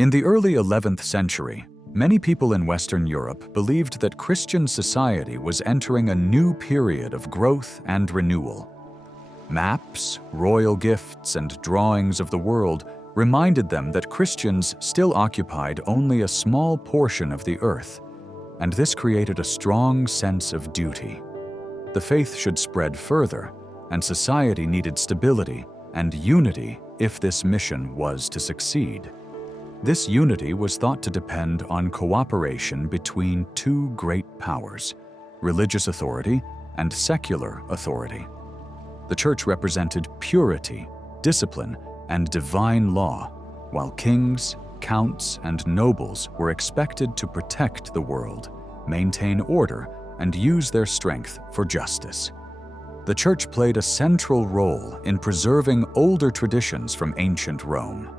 In the early 11th century, many people in Western Europe believed that Christian society was entering a new period of growth and renewal. Maps, royal gifts, and drawings of the world reminded them that Christians still occupied only a small portion of the earth, and this created a strong sense of duty. The faith should spread further, and society needed stability and unity if this mission was to succeed. This unity was thought to depend on cooperation between two great powers, religious authority and secular authority. The church represented purity, discipline, and divine law, while kings, counts, and nobles were expected to protect the world, maintain order, and use their strength for justice. The church played a central role in preserving older traditions from ancient Rome.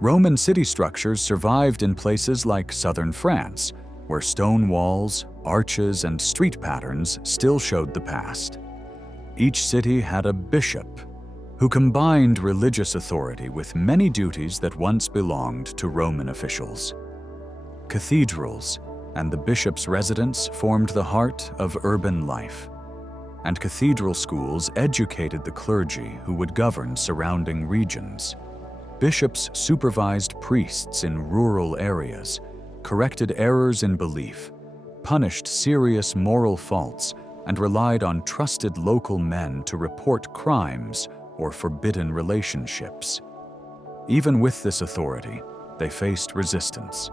Roman city structures survived in places like southern France, where stone walls, arches, and street patterns still showed the past. Each city had a bishop, who combined religious authority with many duties that once belonged to Roman officials. Cathedrals and the bishop's residence formed the heart of urban life, and cathedral schools educated the clergy who would govern surrounding regions. Bishops supervised priests in rural areas, corrected errors in belief, punished serious moral faults, and relied on trusted local men to report crimes or forbidden relationships. Even with this authority, they faced resistance.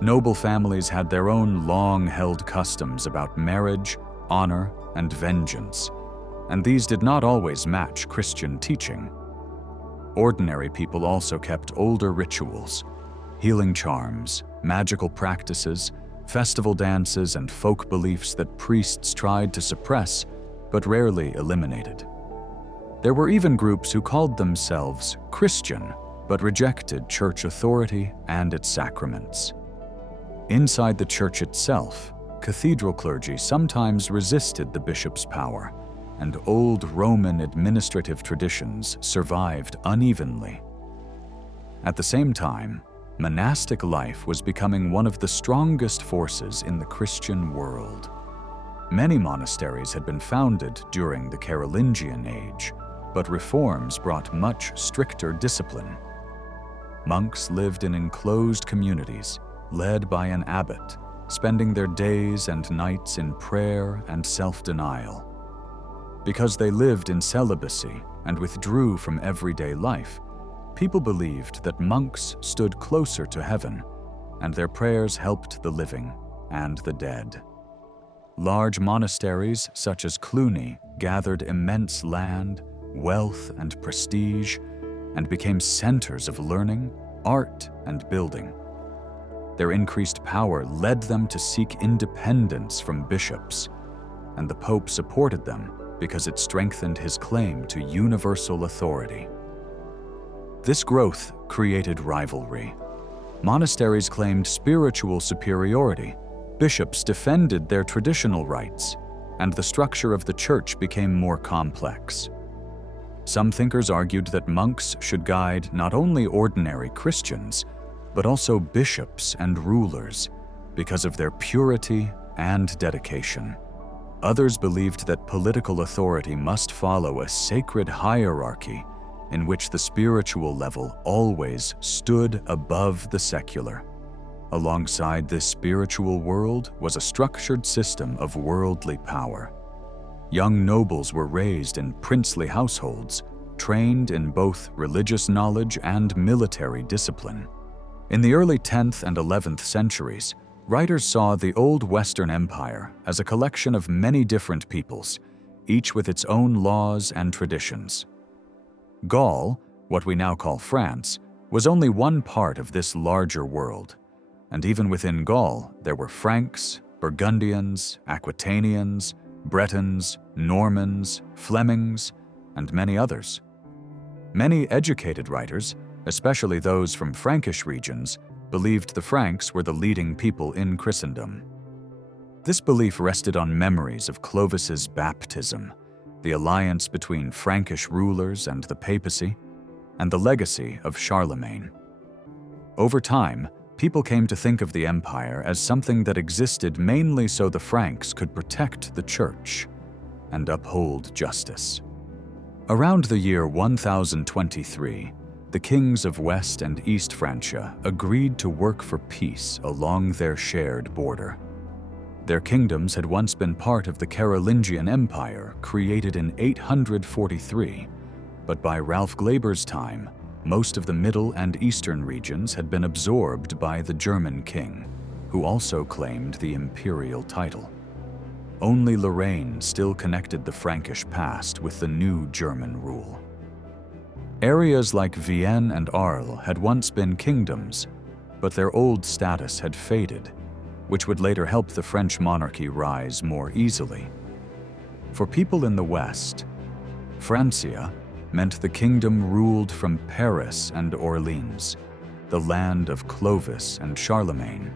Noble families had their own long-held customs about marriage, honor, and vengeance, and these did not always match Christian teaching. Ordinary people also kept older rituals, healing charms, magical practices, festival dances, and folk beliefs that priests tried to suppress but rarely eliminated. There were even groups who called themselves Christian but rejected church authority and its sacraments. Inside the church itself, cathedral clergy sometimes resisted the bishop's power, and old Roman administrative traditions survived unevenly. At the same time, monastic life was becoming one of the strongest forces in the Christian world. Many monasteries had been founded during the Carolingian age, but reforms brought much stricter discipline. Monks lived in enclosed communities, led by an abbot, spending their days and nights in prayer and self-denial. Because they lived in celibacy and withdrew from everyday life, people believed that monks stood closer to heaven, and their prayers helped the living and the dead. Large monasteries such as Cluny gathered immense land, wealth, and prestige, and became centers of learning, art, and building. Their increased power led them to seek independence from bishops, and the Pope supported them because it strengthened his claim to universal authority. This growth created rivalry. Monasteries claimed spiritual superiority, bishops defended their traditional rights, and the structure of the church became more complex. Some thinkers argued that monks should guide not only ordinary Christians, but also bishops and rulers because of their purity and dedication. Others believed that political authority must follow a sacred hierarchy in which the spiritual level always stood above the secular. Alongside this spiritual world was a structured system of worldly power. Young nobles were raised in princely households, trained in both religious knowledge and military discipline. In the early 10th and 11th centuries, writers saw the Old Western Empire as a collection of many different peoples, each with its own laws and traditions. Gaul, what we now call France, was only one part of this larger world, and even within Gaul there were Franks, Burgundians, Aquitanians, Bretons, Normans, Flemings, and many others. Many educated writers, especially those from Frankish regions, believed the Franks were the leading people in Christendom. This belief rested on memories of Clovis's baptism, the alliance between Frankish rulers and the papacy, and the legacy of Charlemagne. Over time, people came to think of the empire as something that existed mainly so the Franks could protect the church and uphold justice. Around the year 1023, the kings of West and East Francia agreed to work for peace along their shared border. Their kingdoms had once been part of the Carolingian Empire, created in 843, but by Ralph Glaber's time, most of the middle and eastern regions had been absorbed by the German king, who also claimed the imperial title. Only Lorraine still connected the Frankish past with the new German rule. Areas like Vienne and Arles had once been kingdoms, but their old status had faded, which would later help the French monarchy rise more easily. For people in the West, Francia meant the kingdom ruled from Paris and Orleans, the land of Clovis and Charlemagne.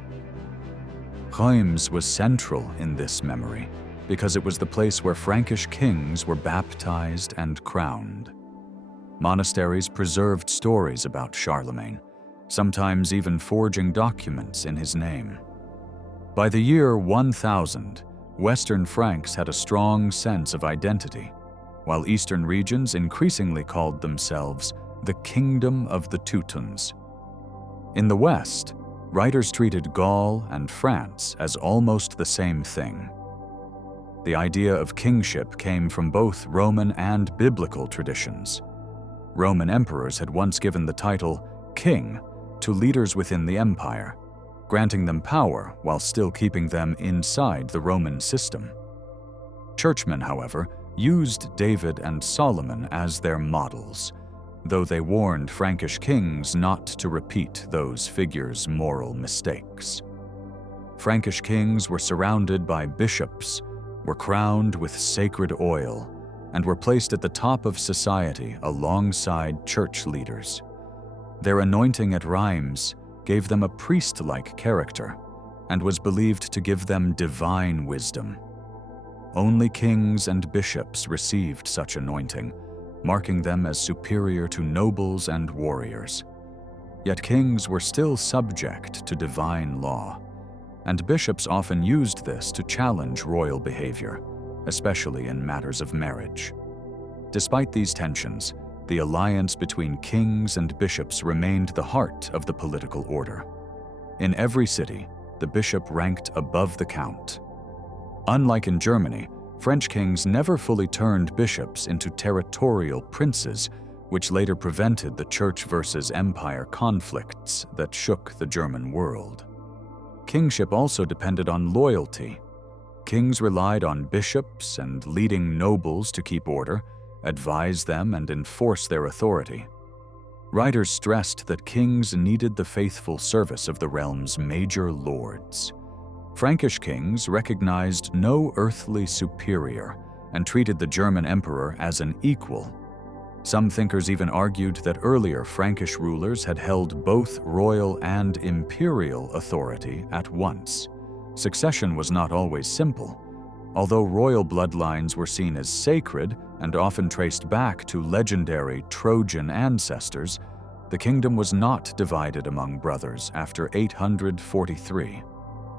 Reims was central in this memory because it was the place where Frankish kings were baptized and crowned. Monasteries preserved stories about Charlemagne, sometimes even forging documents in his name. By the year 1000, Western Franks had a strong sense of identity, while Eastern regions increasingly called themselves the Kingdom of the Teutons. In the West, writers treated Gaul and France as almost the same thing. The idea of kingship came from both Roman and biblical traditions. Roman emperors had once given the title king to leaders within the empire, granting them power while still keeping them inside the Roman system. Churchmen, however, used David and Solomon as their models, though they warned Frankish kings not to repeat those figures' moral mistakes. Frankish kings were surrounded by bishops, were crowned with sacred oil, and were placed at the top of society alongside church leaders. Their anointing at Reims gave them a priest-like character and was believed to give them divine wisdom. Only kings and bishops received such anointing, marking them as superior to nobles and warriors. Yet kings were still subject to divine law, and bishops often used this to challenge royal behavior, especially in matters of marriage. Despite these tensions, the alliance between kings and bishops remained the heart of the political order. In every city, the bishop ranked above the count. Unlike in Germany, French kings never fully turned bishops into territorial princes, which later prevented the church versus empire conflicts that shook the German world. Kingship also depended on loyalty. Kings relied on bishops and leading nobles to keep order, advise them, and enforce their authority. Writers stressed that kings needed the faithful service of the realm's major lords. Frankish kings recognized no earthly superior and treated the German emperor as an equal. Some thinkers even argued that earlier Frankish rulers had held both royal and imperial authority at once. Succession was not always simple. Although royal bloodlines were seen as sacred and often traced back to legendary Trojan ancestors, the kingdom was not divided among brothers after 843.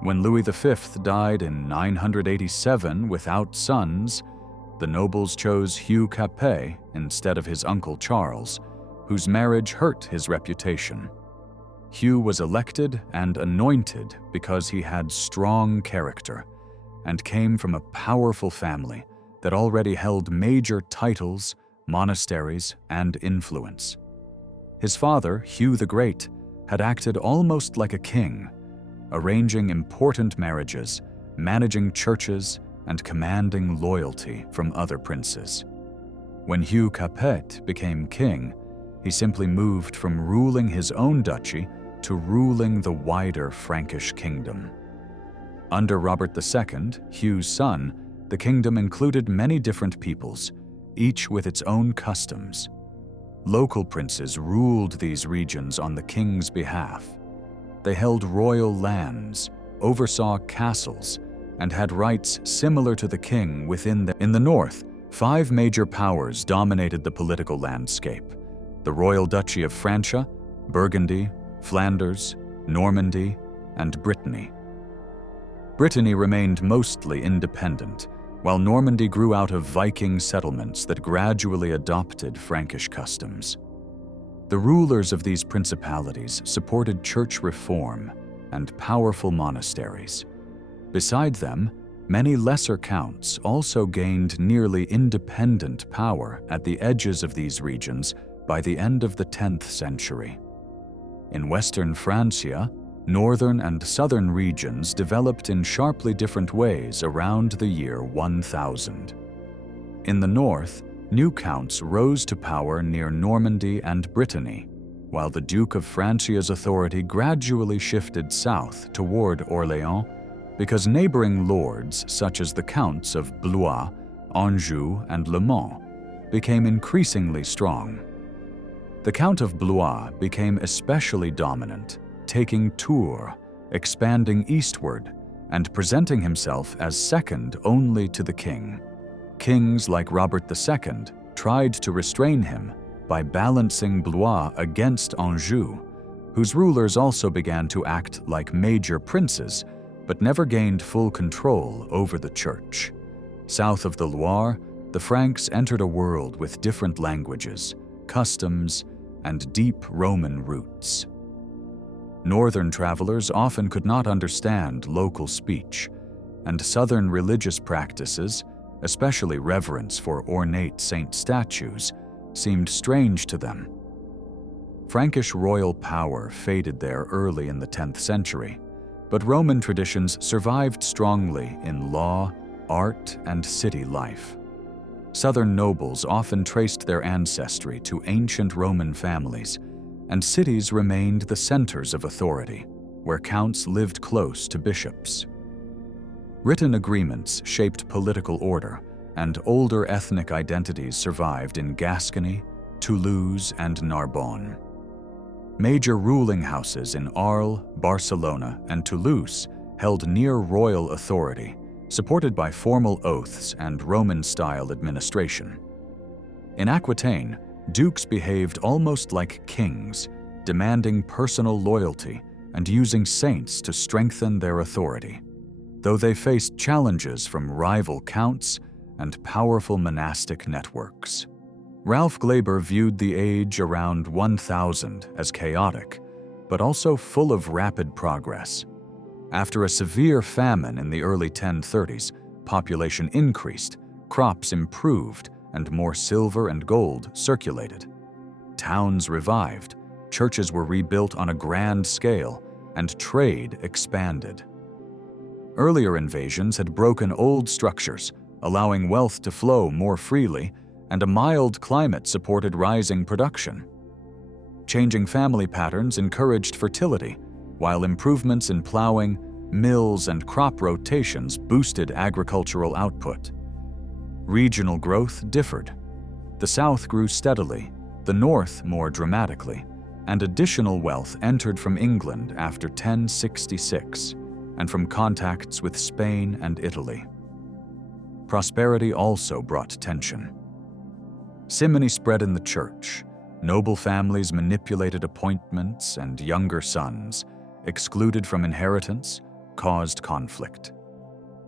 When Louis V died in 987 without sons, the nobles chose Hugh Capet instead of his uncle Charles, whose marriage hurt his reputation. Hugh was elected and anointed because he had strong character and came from a powerful family that already held major titles, monasteries, and influence. His father, Hugh the Great, had acted almost like a king, arranging important marriages, managing churches, and commanding loyalty from other princes. When Hugh Capet became king, he simply moved from ruling his own duchy to ruling the wider Frankish kingdom. Under Robert II, Hugh's son, the kingdom included many different peoples, each with its own customs. Local princes ruled these regions on the king's behalf. They held royal lands, oversaw castles, and had rights similar to the king within them. In the north, 5 major powers dominated the political landscape: the Royal Duchy of Francia, Burgundy, Flanders, Normandy, and Brittany. Brittany remained mostly independent, while Normandy grew out of Viking settlements that gradually adopted Frankish customs. The rulers of these principalities supported church reform and powerful monasteries. Beside them, many lesser counts also gained nearly independent power at the edges of these regions by the end of the 10th century. In western Francia, northern and southern regions developed in sharply different ways around the year 1000. In the north, new counts rose to power near Normandy and Brittany, while the Duke of Francia's authority gradually shifted south toward Orléans because neighboring lords such as the Counts of Blois, Anjou, and Le Mans became increasingly strong. The Count of Blois became especially dominant, taking Tours, expanding eastward, and presenting himself as second only to the king. Kings like Robert II tried to restrain him by balancing Blois against Anjou, whose rulers also began to act like major princes, but never gained full control over the church. South of the Loire, the Franks entered a world with different languages, customs, and deep Roman roots. Northern travelers often could not understand local speech, and southern religious practices, especially reverence for ornate saint statues, seemed strange to them. Frankish royal power faded there early in the 10th century, but Roman traditions survived strongly in law, art, and city life. Southern nobles often traced their ancestry to ancient Roman families, and cities remained the centers of authority, where counts lived close to bishops. Written agreements shaped political order, and older ethnic identities survived in Gascony, Toulouse, and Narbonne. Major ruling houses in Arles, Barcelona, and Toulouse held near royal authority, supported by formal oaths and Roman-style administration. In Aquitaine, dukes behaved almost like kings, demanding personal loyalty and using saints to strengthen their authority, though they faced challenges from rival counts and powerful monastic networks. Ralph Glaber viewed the age around 1000 as chaotic, but also full of rapid progress. After a severe famine in the early 1030s, population increased, crops improved, and more silver and gold circulated. Towns revived, churches were rebuilt on a grand scale, and trade expanded. Earlier invasions had broken old structures, allowing wealth to flow more freely, and a mild climate supported rising production. Changing family patterns encouraged fertility, while improvements in plowing, mills, and crop rotations boosted agricultural output. Regional growth differed. The south grew steadily, the north more dramatically, and additional wealth entered from England after 1066 and from contacts with Spain and Italy. Prosperity also brought tension. Simony spread in the church. Noble families manipulated appointments, and younger sons, excluded from inheritance, caused conflict.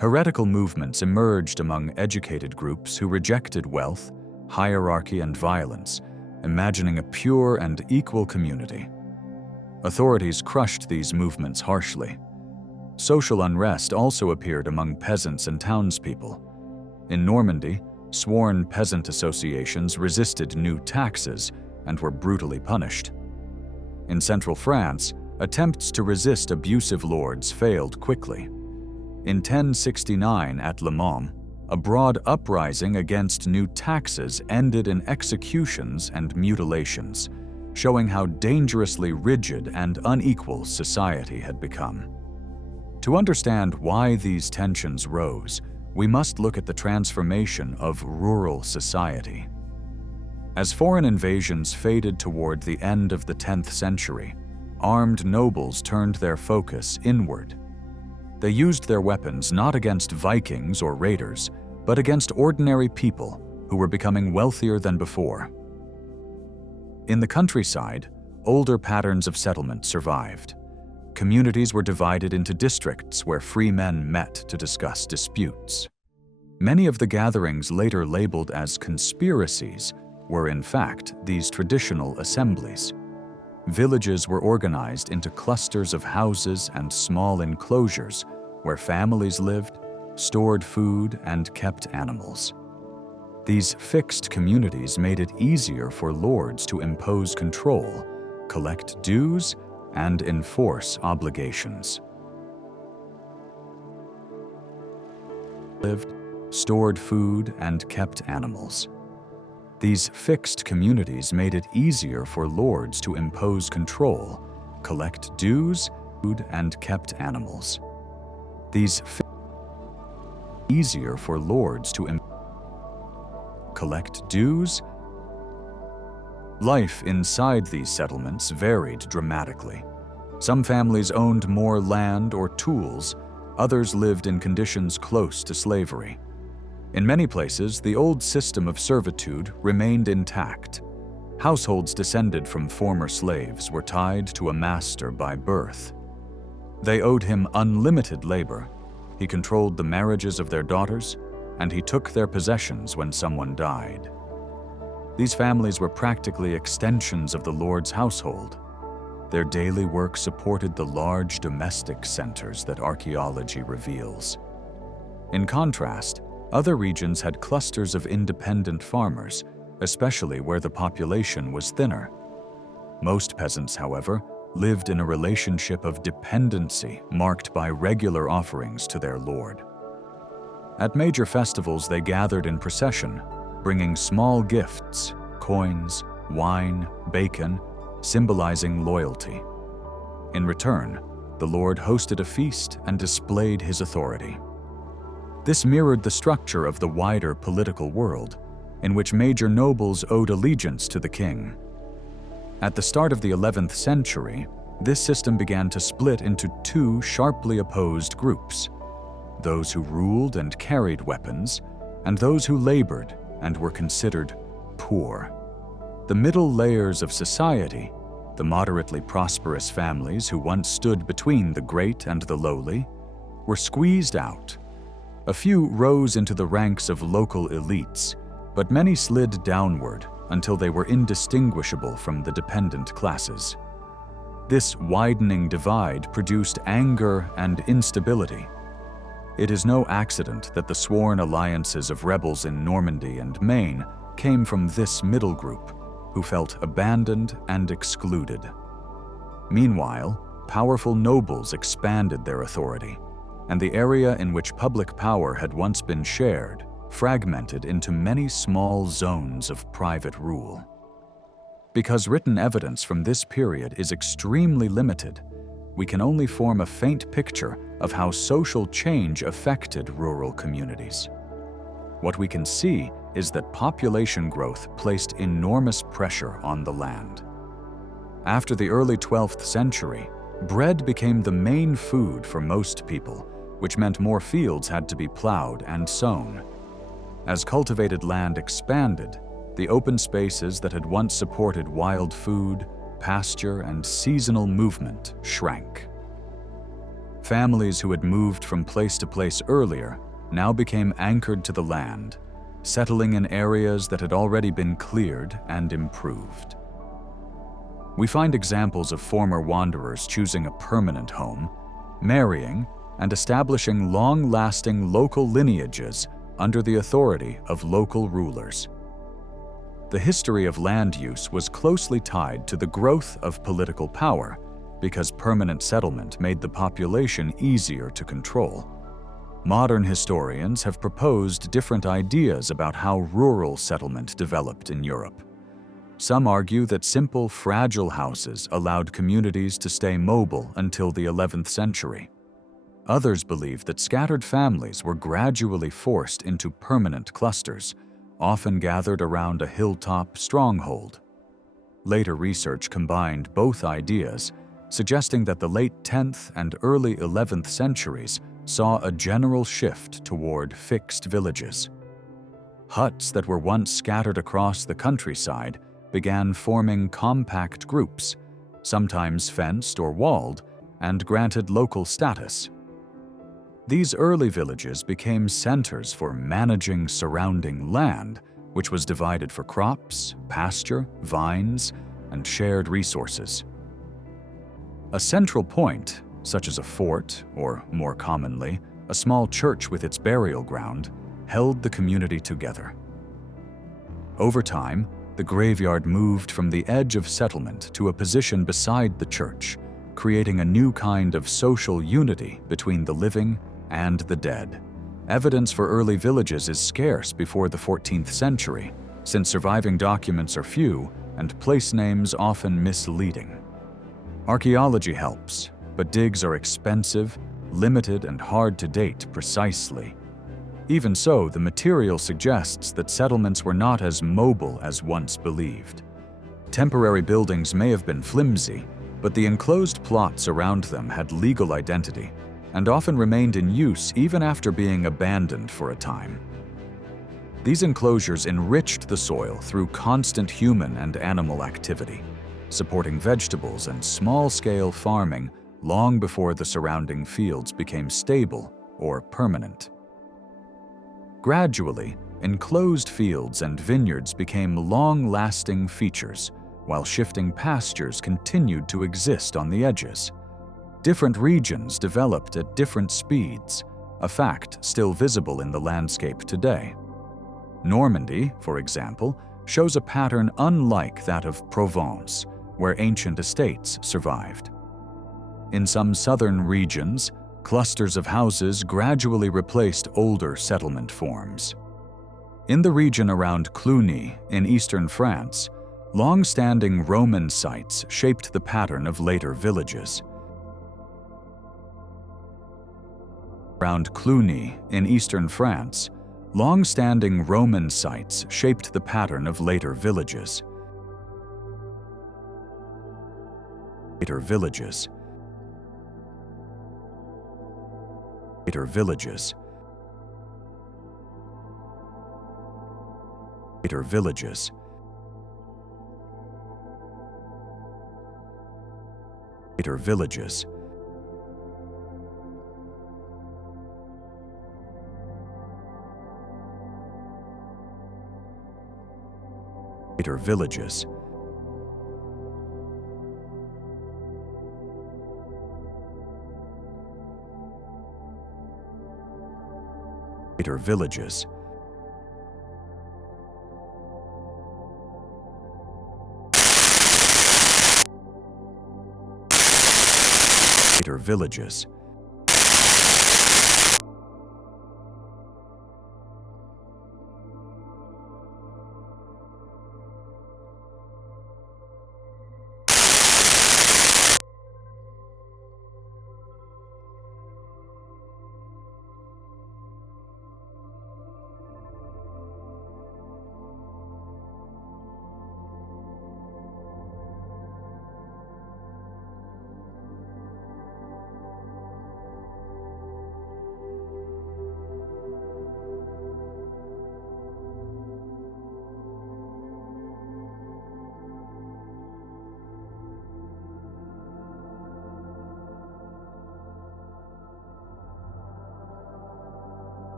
Heretical movements emerged among educated groups who rejected wealth, hierarchy, and violence, imagining a pure and equal community. Authorities crushed these movements harshly. Social unrest also appeared among peasants and townspeople. In Normandy, sworn peasant associations resisted new taxes and were brutally punished. In central France, attempts to resist abusive lords failed quickly. In 1069 at Le Mans, a broad uprising against new taxes ended in executions and mutilations, showing how dangerously rigid and unequal society had become. To understand why these tensions rose, we must look at the transformation of rural society. As foreign invasions faded toward the end of the 10th century, armed nobles turned their focus inward. They used their weapons not against Vikings or raiders, but against ordinary people who were becoming wealthier than before. In the countryside, older patterns of settlement survived. Communities were divided into districts where free men met to discuss disputes. Many of the gatherings later labeled as conspiracies were in fact these traditional assemblies. Villages were organized into clusters of houses and small enclosures where families lived, stored food, and kept animals. These fixed communities made it easier for lords to impose control, collect dues, and enforce obligations. Lived, stored food, and kept animals. These fixed communities made it easier for lords to impose control, collect dues, food, and kept animals. These easier for lords to collect dues. Life inside these settlements varied dramatically. Some families owned more land or tools, others lived in conditions close to slavery. In many places, the old system of servitude remained intact. Households descended from former slaves were tied to a master by birth. They owed him unlimited labor. He controlled the marriages of their daughters, and he took their possessions when someone died. These families were practically extensions of the lord's household. Their daily work supported the large domestic centers that archaeology reveals. In contrast, other regions had clusters of independent farmers, especially where the population was thinner. Most peasants, however, lived in a relationship of dependency marked by regular offerings to their lord. At major festivals, they gathered in procession, bringing small gifts, coins, wine, bacon, symbolizing loyalty. In return, the lord hosted a feast and displayed his authority. This mirrored the structure of the wider political world, in which major nobles owed allegiance to the king. At the start of the 11th century, this system began to split into two sharply opposed groups: those who ruled and carried weapons, and those who labored and were considered poor. The middle layers of society, the moderately prosperous families who once stood between the great and the lowly, were squeezed out. A few rose into the ranks of local elites, but many slid downward until they were indistinguishable from the dependent classes. This widening divide produced anger and instability. It is no accident that the sworn alliances of rebels in Normandy and Maine came from this middle group, who felt abandoned and excluded. Meanwhile, powerful nobles expanded their authority, and the area in which public power had once been shared fragmented into many small zones of private rule. Because written evidence from this period is extremely limited, we can only form a faint picture of how social change affected rural communities. What we can see is that population growth placed enormous pressure on the land. After the early 12th century, bread became the main food for most people, which meant more fields had to be plowed and sown. As cultivated land expanded, the open spaces that had once supported wild food, pasture, and seasonal movement shrank. Families who had moved from place to place earlier now became anchored to the land, settling in areas that had already been cleared and improved. We find examples of former wanderers choosing a permanent home, marrying, and establishing long-lasting local lineages under the authority of local rulers. The history of land use was closely tied to the growth of political power because permanent settlement made the population easier to control. Modern historians have proposed different ideas about how rural settlement developed in Europe. Some argue that simple, fragile houses allowed communities to stay mobile until the 11th century. Others believe that scattered families were gradually forced into permanent clusters, often gathered around a hilltop stronghold. Later research combined both ideas, suggesting that the late 10th and early 11th centuries saw a general shift toward fixed villages. Huts that were once scattered across the countryside began forming compact groups, sometimes fenced or walled, and granted local status. These early villages became centers for managing surrounding land, which was divided for crops, pasture, vines, and shared resources. A central point, such as a fort, or more commonly, a small church with its burial ground, held the community together. Over time, the graveyard moved from the edge of settlement to a position beside the church, creating a new kind of social unity between the living and the dead. Evidence for early villages is scarce before the 14th century, since surviving documents are few and place names often misleading. Archaeology helps, but digs are expensive, limited, and hard to date precisely. Even so, the material suggests that settlements were not as mobile as once believed. Temporary buildings may have been flimsy, but the enclosed plots around them had legal identity and often remained in use even after being abandoned for a time. These enclosures enriched the soil through constant human and animal activity, supporting vegetables and small-scale farming long before the surrounding fields became stable or permanent. Gradually, enclosed fields and vineyards became long-lasting features, while shifting pastures continued to exist on the edges. Different regions developed at different speeds, a fact still visible in the landscape today. Normandy, for example, shows a pattern unlike that of Provence, where ancient estates survived. In some southern regions, clusters of houses gradually replaced older settlement forms. In the region around Cluny, in eastern France, long-standing Roman sites shaped the pattern of later villages. Around Cluny, in eastern France, long-standing Roman sites shaped the pattern of later villages. Later villages. Later villages. Later villages. Later villages. Later villages. Later villages. Later villages.